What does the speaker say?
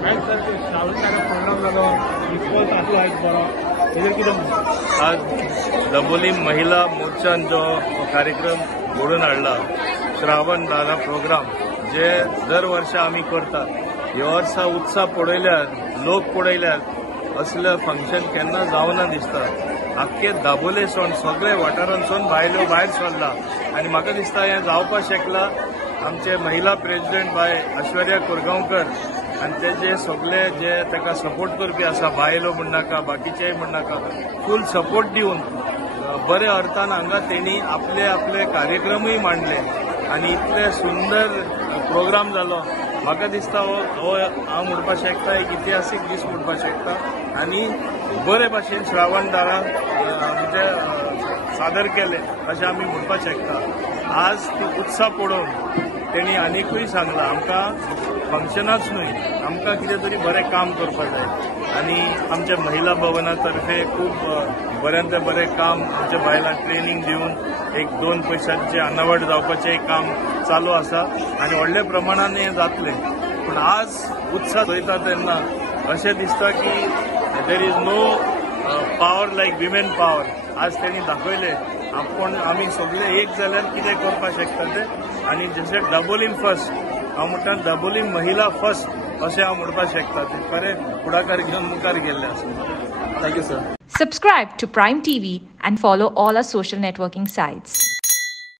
आज दाबोली महिला मोर्चान जो कार्यक्रम घडोवन हाडला श्रावण दादा प्रोग्राम जे दर वर्सा आमी करतात. ह्या वर्सा उत्साह पळयल्यार लोक पळयल्यार असले फंक्शन केन्ना जावना दिसता. आख्खे दाबोलेसून सगळे वाठारांसून बायलो भायर सरला आनी म्हाका दिसता हें जावपाक शकला आमचे महिला प्रेसिडेंट बाय ऐश्वर्या कोरगांवकर आनी तेजे सगळे जे ताका सपोर्ट करपी आसा बायलो म्हण नाका बाकीचेय म्हण नाका फूल सपोर्ट दिवन बऱ्या अर्थान हांगा तेणी आपले आपले कार्यक्रमूय मांडले आनी इतले सुंदर प्रोग्राम जालो. म्हाका दिसता हो हांव म्हणपाक शकता एक इतिहासीक दीस म्हणपाक शकता आनी बरे भाशेन श्रावण दारान म्हणजे सादर केले अशें आमी म्हणपाक शकता. आज तो उत्साह पळोवन तेणी आनीकूय सांगला आमकां फंक्शनाच न्हय आमकां कितें तरी बरें काम करपाक जाय आनी आमच्या महिला भवना तर्फे खूब बऱ्यांतले बरें काम आमच्या बायलांक ट्रेनिंग दिवन एक 2 पयशांचे अनावड जावपाचें काम चालू आसा आनी व्हडल्या प्रमाणान हें जातलें. पूण आज उत्साह चलयता तेन्ना अशें दिसता की there is no power like women power. आज तेणी दाखयले आमी सगळे एक जाल्यार कितें करपाक शकता ते आनी जशें दाबोलीन फर्स्ट हांव म्हणटा दाबोली महिला फर्स्ट अशें हांव म्हणपाक शकता. ते खरें फुडाकार घेवन मुखार गेल्ले आसा. Thank you sir. Subscribe to Prime TV and follow all our social networking sites.